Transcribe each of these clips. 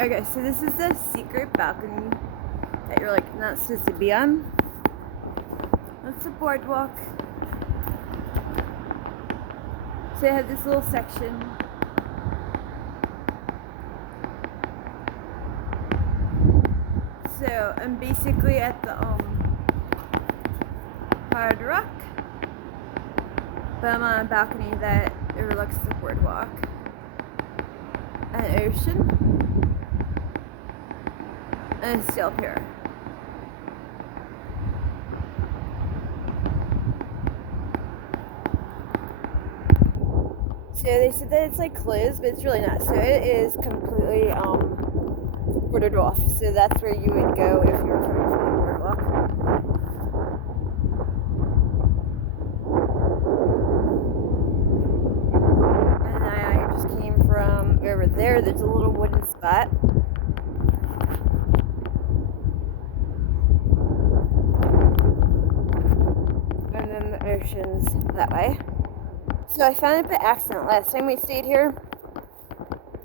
Okay, so this is the secret balcony that you're like not supposed to be on. That's the boardwalk. So I have this little section. So I'm basically at the Hard Rock, but I'm on a balcony that overlooks the boardwalk, an ocean, and a sail pier. So they said that it's like closed, but it's really not. So it is completely boarded off. So that's where you would go if you were coming from the boardwalk. And I just came from over there. There's a little wooden spot. And then the ocean's that way. So I found it by accident last time we stayed here,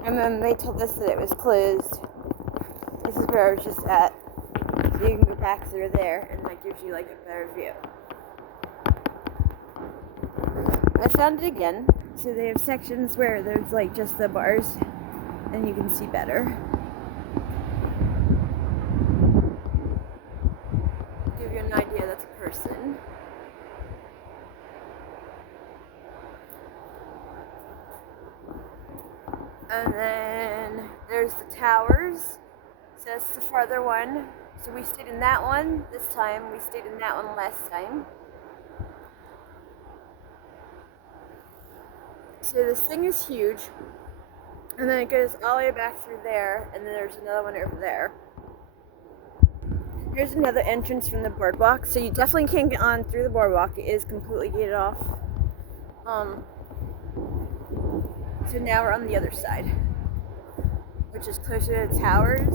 and then they told us that it was closed. This is where I was just at, so you can go back through there, and that gives you like a better view. I found it again, so they have sections where there's like just the bars, and you can see better. Give you an idea that's a person. And then there's the towers. So that's the farther one. So we stayed in that one this time. We stayed in that one last time. So this thing is huge. And then it goes all the way back through there. And then there's another one over there. Here's another entrance from the boardwalk. So you definitely can't get on through the boardwalk. It is completely gated off. So now we're on the other side, which is closer to the towers,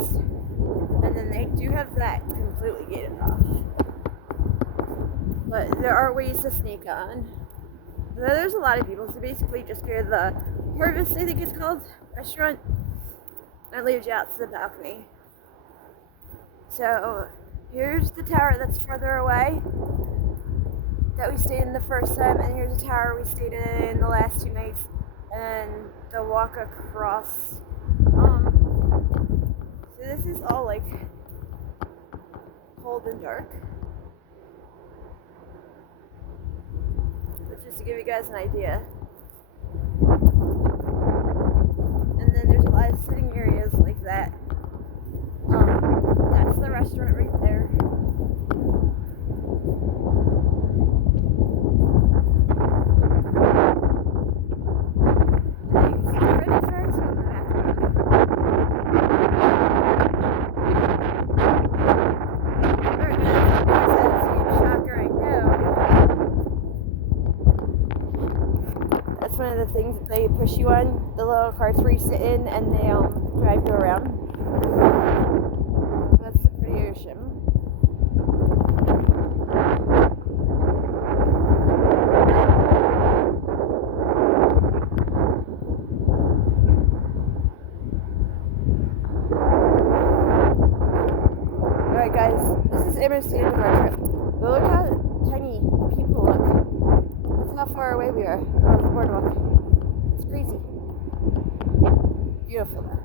and then they do have that completely gated off. But there are ways to sneak on. There's a lot of people, so basically just go to the Harvest, I think it's called, restaurant, and it leads you out to the balcony. So here's the tower that's further away that we stayed in the first time, and here's the tower we stayed in the last 2 nights. And the walk across. So this is all like cold and dark. But just to give you guys an idea. And then there's a lot of sitting areas like that. That's the restaurant right there. One of the things that they push you on, the little carts where you sit in and they drive you around. That's the pretty ocean. Alright guys, this is almost the end of our trip. But look how tiny the people look. That's how far away we are on the boardwalk. It's crazy. Beautiful though.